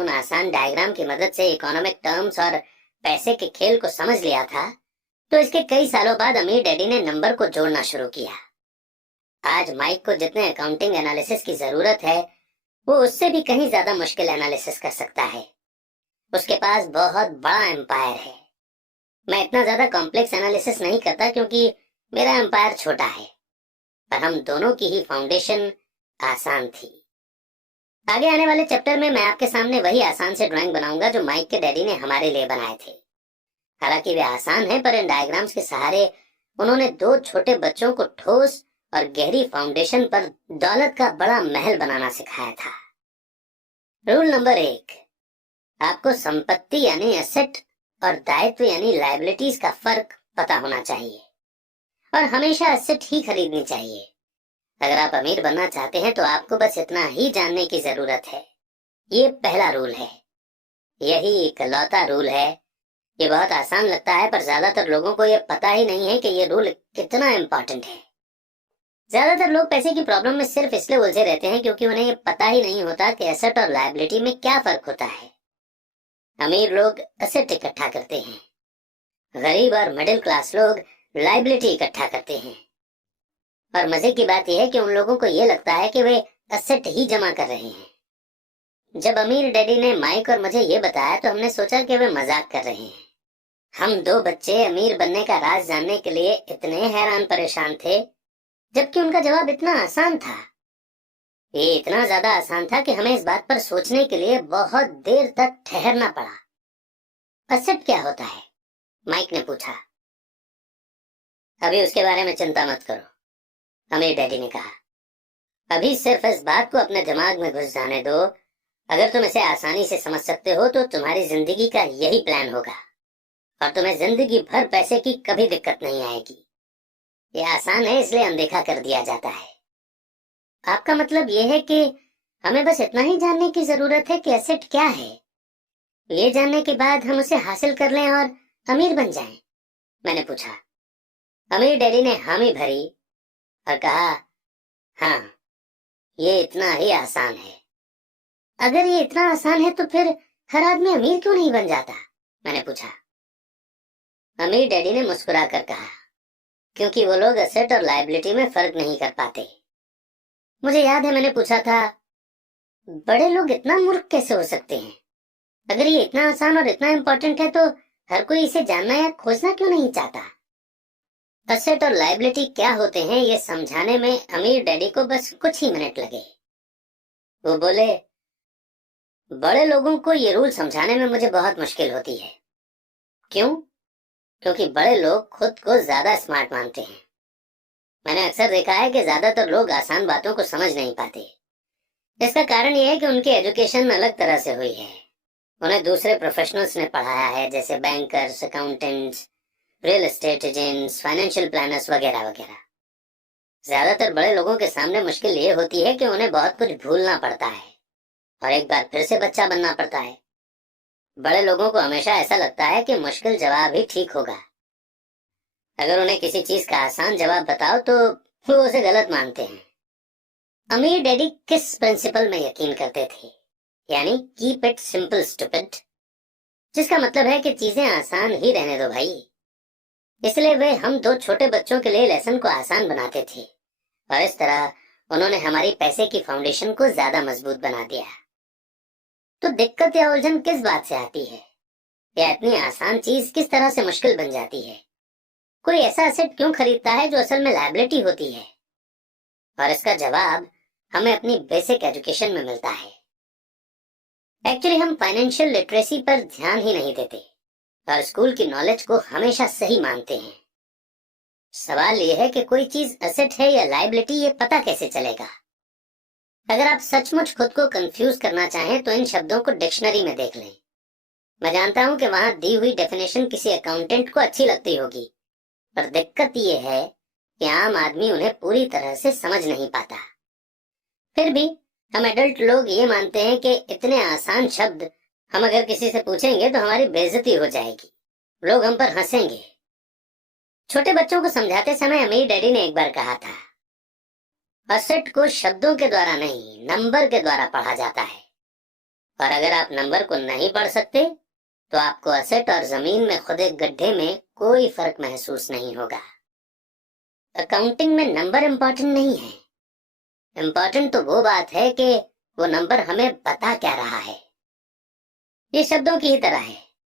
उन आसान डायग्राम की मदद से इकोनॉमिक टर्म्स और पैसे के खेल को समझ लिया था, तो इसके कई सालों बाद अमीर डैडी ने नंबर को जोड़ना शुरू किया। आज माइक को जितने अकाउंटिंग एनालिसिस की जरूरत है, वो उससे भी कहीं ज्यादा मुश्किल एनालिसिस कर सकता है। उसके पास बहुत बड़ा एम्पायर है। मैं इतना ज्यादा कॉम्प्लेक्स एनालिसिस नहीं करता क्योंकि मेरा एम्पायर छोटा है, पर हम दोनों की ही फाउंडेशन आसान थी। आगे आने वाले चैप्टर में मैं आपके सामने वही आसान से ड्राइंग बनाऊंगा जो माइक के डैडी ने हमारे लिए बनाए थे। हालांकि वे आसान हैं, पर इन डायग्राम्स के सहारे उन्होंने दो छोटे बच्चों को ठोस और गहरी फाउंडेशन पर दौलत का बड़ा महल बनाना सिखाया था। रूल नंबर 1, आपको संपत्ति यानी एसेट और दायित्व यानी लायबिलिटीज का फर्क पता होना चाहिए, और हमेशा एसेट ही खरीदनी चाहिए। अगर आप अमीर बनना चाहते हैं तो आपको बस इतना ही जानने की जरूरत है। ये पहला रूल है, यही इकलौता रूल है। ये बहुत आसान लगता है, पर ज्यादातर लोगों को ये पता ही नहीं है कि ये रूल कितना इम्पोर्टेंट है। ज्यादातर लोग पैसे की प्रॉब्लम में सिर्फ इसलिए उलझे रहते हैं क्योंकि उन्हें ये पता ही नहीं होता कि एसेट और लायबिलिटी में क्या फर्क होता है। अमीर लोग एसेट इकट्ठा करते हैं, गरीब और मिडिल क्लास लोग लायबिलिटी इकट्ठा करते हैं। और मजे की बात यह है कि उन लोगों को यह लगता है कि वे एसेट ही जमा कर रहे हैं। जब अमीर डैडी ने माइक और मुझे ये बताया तो हमने सोचा कि वे मजाक कर रहे हैं। हम दो बच्चे अमीर बनने का राज जानने के लिए इतने हैरान परेशान थे, जबकि उनका जवाब इतना आसान था। ये इतना ज्यादा आसान था कि हमें इस बात पर सोचने के लिए बहुत देर तक ठहरना पड़ा। एसेट क्या होता है? माइक ने पूछा। अभी उसके बारे में चिंता मत करो, अमीर डैडी ने कहा। अभी सिर्फ इस बात को अपने दिमाग में घुस जाने दो। अगर तुम इसे आसानी से समझ सकते हो तो तुम्हारी जिंदगी का यही प्लान होगा, और तुम्हें जिंदगी भर पैसे की कभी दिक्कत नहीं आएगी। ये आसान है इसलिए अनदेखा कर दिया जाता है। आपका मतलब यह है कि हमें बस इतना ही जानने की जरूरत है कि एसेट क्या है। ये जानने के बाद हम उसे हासिल कर लें और अमीर बन जाएं? मैंने पूछा। अमीर डैडी ने हामी भरी और कहा, हाँ, ये इतना ही आसान है। अगर ये इतना आसान है तो फिर हर आदमी अमीर क्यों नहीं बन जाता? मैंने पूछा। अमीर डैडी ने मुस्कुराकर कहा, क्योंकि वो लोग एसेट और लायबिलिटी में फर्क नहीं कर पाते। मुझे याद है मैंने पूछा था, बड़े लोग इतना मूर्ख कैसे हो सकते हैं? अगर ये इतना आसान और इतना इम्पोर्टेंट है तो हर कोई इसे जानना या खोजना क्यों नहीं चाहता? एसेट और लायबिलिटी क्या होते हैं ये समझाने में अमीर डैडी को बस कुछ ही मिनट लगे। वो बोले, बड़े लोगों को ये रूल समझाने में मुझे बहुत मुश्किल होती है। क्यों? क्योंकि बड़े लोग खुद को ज्यादा स्मार्ट मानते हैं। मैंने अक्सर देखा है कि ज्यादातर लोग आसान बातों को समझ नहीं पाते। इसका कारण यह है कि उनकी एजुकेशन अलग तरह से हुई है। उन्हें दूसरे प्रोफेशनल्स ने पढ़ाया है, जैसे bankers, accountants, real estate agents, financial planners वगैरह वगैरह। ज्यादातर बड़े लोगों के सामने मुश्किल ये होती है कि उन्हें बहुत कुछ भूलना पड़ता है और एक बार फिर से बच्चा बनना पड़ता है। बड़े लोगों को हमेशा ऐसा लगता है कि मुश्किल जवाब ही ठीक होगा। अगर उन्हें किसी चीज का आसान जवाब बताओ तो वो उसे गलत मानते हैं। अमीर डैडी किस प्रिंसिपल में यकीन करते थे? यानी कीप इट सिंपल स्टूपिड, जिसका मतलब है कि चीजें आसान ही रहने दो भाई। इसलिए वे हम दो छोटे बच्चों के लिए लेसन को आसान बनाते थे, और इस तरह उन्होंने हमारी पैसे की फाउंडेशन को ज्यादा मजबूत बना दिया। तो दिक्कत या उलझन किस बात से आती है, या इतनी आसान चीज किस तरह से मुश्किल बन जाती है? कोई ऐसा एसेट क्यों खरीदता है जो असल में लायबिलिटी होती है? और इसका जवाब हमें अपनी बेसिक एजुकेशन में मिलता है। एक्चुअली हम फाइनेंशियल लिटरेसी पर ध्यान ही नहीं देते और स्कूल की नॉलेज को हमेशा सही मानते हैं। सवाल यह है कि कोई चीज एसेट है या लायबिलिटी, ये पता कैसे चलेगा? अगर आप सचमुच खुद को कंफ्यूज करना चाहें तो इन शब्दों को डिक्शनरी में देख लें। मैं जानता हूं कि वहां दी हुई डेफिनेशन किसी अकाउंटेंट को अच्छी लगती होगी, पर दिक्कत यह है कि आम आदमी उन्हें पूरी तरह से समझ नहीं पाता। फिर भी हम एडल्ट लोग ये मानते हैं कि इतने आसान शब्द हम अगर किसी से पूछेंगे तो हमारी बेइज्जती हो जाएगी, लोग हम पर हंसेंगे। छोटे बच्चों को समझाते समय अमीर डैडी ने एक बार कहा था, एसेट को शब्दों के द्वारा नहीं, नंबर के द्वारा पढ़ा जाता है, और अगर आप नंबर को नहीं पढ़ सकते तो आपको असेट और जमीन में खुदे गड्ढे में कोई फर्क महसूस नहीं होगा। अकाउंटिंग में नंबर इंपॉर्टेंट नहीं है, इंपॉर्टेंट तो वो बात है कि वो नंबर हमें बता क्या रहा है। ये शब्दों की ही तरह है,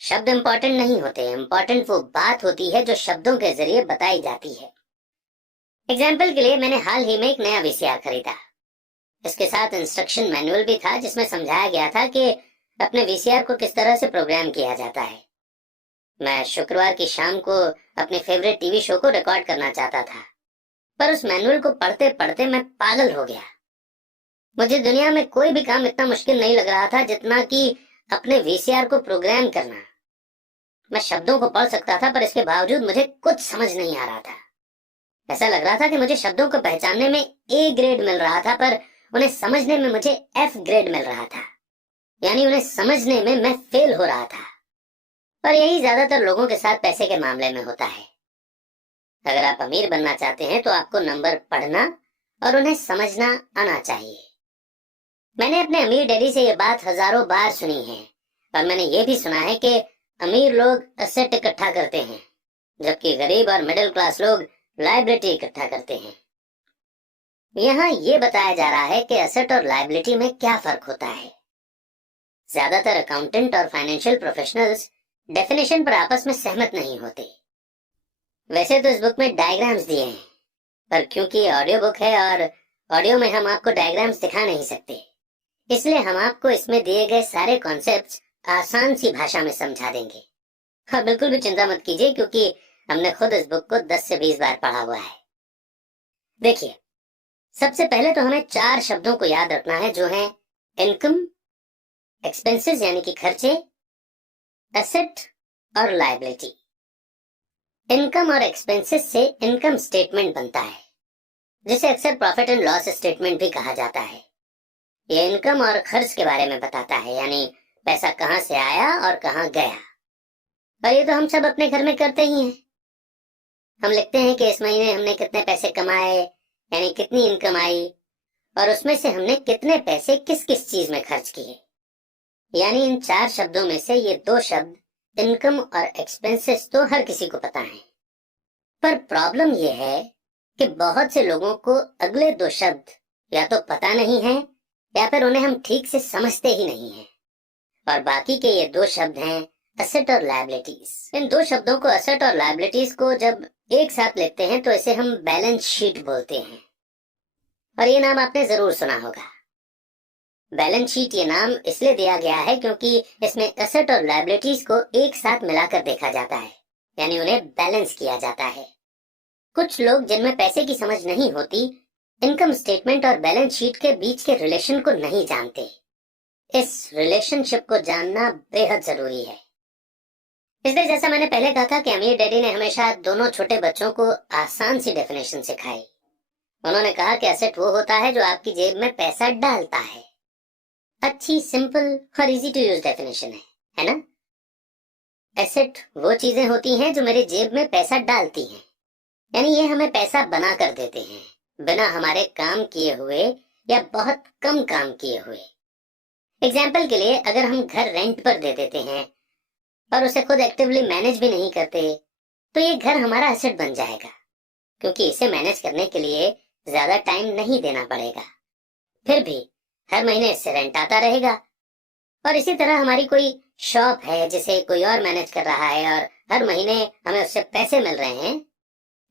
शब्द इंपॉर्टेंट नहीं होते, इंपॉर्टेंट वो बात होती है जो शब्दों के जरिए बताई जाती है। एग्जाम्पल के लिए मैंने हाल ही में एक नया वीसीआर खरीदा। इसके साथ इंस्ट्रक्शन मैनुअल भी था जिसमें समझाया गया था कि अपने वीसीआर को किस तरह से प्रोग्राम किया जाता है। मैं शुक्रवार की शाम को अपने फेवरेट टीवी शो को रिकॉर्ड करना चाहता था, पर उस मैनुअल को पढ़ते पढ़ते मैं पागल हो गया। मुझे दुनिया में कोई भी काम इतना मुश्किल नहीं लग रहा था जितना कि अपने वीसीआर को प्रोग्राम करना। मैं शब्दों को पढ़ सकता था पर इसके बावजूद मुझे कुछ समझ नहीं आ रहा था। ऐसा लग रहा था कि मुझे शब्दों को पहचानने में ए ग्रेड मिल रहा था पर उन्हें समझने में मुझे एफ ग्रेड मिल रहा था, यानी उन्हें समझने में मैं फेल हो रहा था। पर यही ज्यादातर लोगों के साथ पैसे के मामले में होता है। अगर आप अमीर बनना चाहते हैं तो आपको नंबर पढ़ना और उन्हें समझना आना चाहिए। मैंने अपने अमीर डैडी से ये बात हजारों बार सुनी है और मैंने ये भी सुना है कि अमीर लोग एसेट इकट्ठा करते हैं जबकि गरीब और मिडिल क्लास लोग लायबिलिटी इकट्ठा करते हैं। यहाँ ये बताया जा रहा है कि एसेट और लायबिलिटी में क्या फर्क होता है। ज्यादातर अकाउंटेंट और फाइनेंशियल प्रोफेशनल्स डेफिनेशन पर आपस में सहमत नहीं होते। वैसे तो इस बुक में डायग्राम्स दिए हैं, पर क्योंकि ऑडियो बुक है और ऑडियो में हम आपको डायग्राम्स दिखा नहीं सकते, इसलिए हम आपको इसमें दिए गए सारे कॉन्सेप्ट्स आसान सी भाषा में समझा देंगे। और बिल्कुल भी चिंता मत कीजिए क्योंकि हमने खुद इस बुक को 10 से 20 बार पढ़ा हुआ है। देखिए, सबसे पहले तो हमें 4 शब्दों को याद रखना है जो हैं इनकम, एक्सपेंसेस यानी कि खर्चे, एसेट और लायबिलिटी। इनकम और एक्सपेंसेस से इनकम स्टेटमेंट बनता है जिसे अक्सर प्रॉफिट एंड लॉस स्टेटमेंट भी कहा जाता है। यह इनकम और खर्च के बारे में बताता है, यानी पैसा कहां से आया और कहां गया। और ये तो हम सब अपने घर में करते ही हैं। हम लिखते हैं कि इस महीने हमने कितने पैसे कमाए, यानी कितनी इनकम आई, और उसमें से हमने कितने पैसे किस किस चीज में खर्च किए। यानी इन 4 शब्दों में से ये 2 शब्द इनकम और एक्सपेंसेस तो हर किसी को पता है। पर प्रॉब्लम यह है कि बहुत से लोगों को अगले 2 शब्द या तो पता नहीं है या फिर उन्हें हम ठीक से समझते ही नहीं हैं। और बाकी के ये 2 शब्द हैं एसेट और लायबिलिटीज। इन 2 शब्दों को, एसेट और लायबिलिटीज को, जब एक साथ लेते हैं तो इसे हम बैलेंस शीट बोलते हैं। और ये नाम आपने जरूर सुना होगा। बैलेंस शीट ये नाम इसलिए दिया गया है क्योंकि इसमें एसेट और लायबिलिटीज को एक साथ मिलाकर देखा जाता है, यानी उन्हें बैलेंस किया जाता है। कुछ लोग जिनमें पैसे की समझ नहीं होती, इनकम स्टेटमेंट और बैलेंस शीट के बीच के रिलेशन को नहीं जानते। इस रिलेशनशिप को जानना बेहद जरूरी है। इसलिए जैसा मैंने पहले कहा था कि अमीर डैडी ने हमेशा दोनों छोटे बच्चों को आसान सी डेफिनेशन सिखाई। उन्होंने कहा कि एसेट वो होता है जो आपकी जेब में पैसा डालता है। अच्छी, सिंपल और इजी टू यूज डेफिनेशन है ना? एसेट वो चीजें होती हैं जो मेरे जेब में पैसा डालती हैं, यानी ये हमें पैसा बना कर देते हैं बिना हमारे काम किए हुए या बहुत कम काम किए हुए। एग्जाम्पल के लिए, अगर हम घर रेंट पर दे देते हैं और उसे खुद एक्टिवली मैनेज भी नहीं करते तो ये घर हमारा एसेट बन जाएगा, क्योंकि इसे मैनेज करने के लिए ज्यादा टाइम नहीं देना पड़ेगा। फिर भी हर महीने इससे रेंट आता रहेगा। और इसी तरह हमारी कोई शॉप है जिसे कोई और मैनेज कर रहा है और हर महीने हमें उससे पैसे मिल रहे हैं,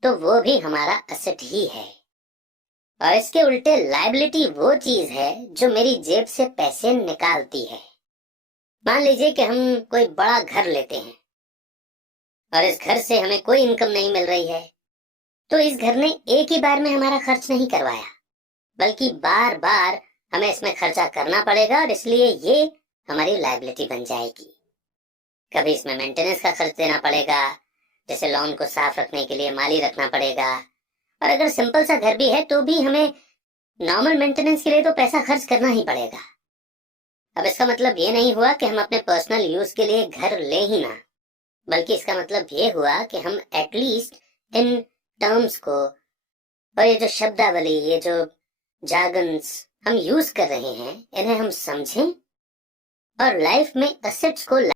तो वो भी हमारा एसेट ही है। और इसके उल्टे लायबिलिटी वो चीज है जो मेरी जेब से पैसे निकालती है। मान लीजिए कि हम कोई बड़ा घर लेते हैं और इस घर से हमें कोई इनकम नहीं मिल रही है, तो इस घर ने एक ही बार में हमारा खर्च नहीं करवाया, बल्कि बार बार हमें इसमें खर्चा करना पड़ेगा और इसलिए ये हमारी लायबिलिटी बन जाएगी। कभी इसमें मेंटेनेंस का खर्च देना पड़ेगा, जैसे लॉन को साफ रखने के लिए माली रखना पड़ेगा। और अगर सिंपल सा घर भी है तो भी हमें नॉर्मल मेंटेनेंस के लिए तो पैसा खर्च करना ही पड़ेगा। अब इसका मतलब ये नहीं हुआ कि हम अपने पर्सनल यूज के लिए घर ले ही ना, बल्कि इसका मतलब ये हुआ कि हम एटलीस्ट इन टर्म्स को और ये जो शब्दावली, ये जो जार्गन्स हम यूज कर रहे हैं, इन्हें हम समझें और लाइफ में असेट्स को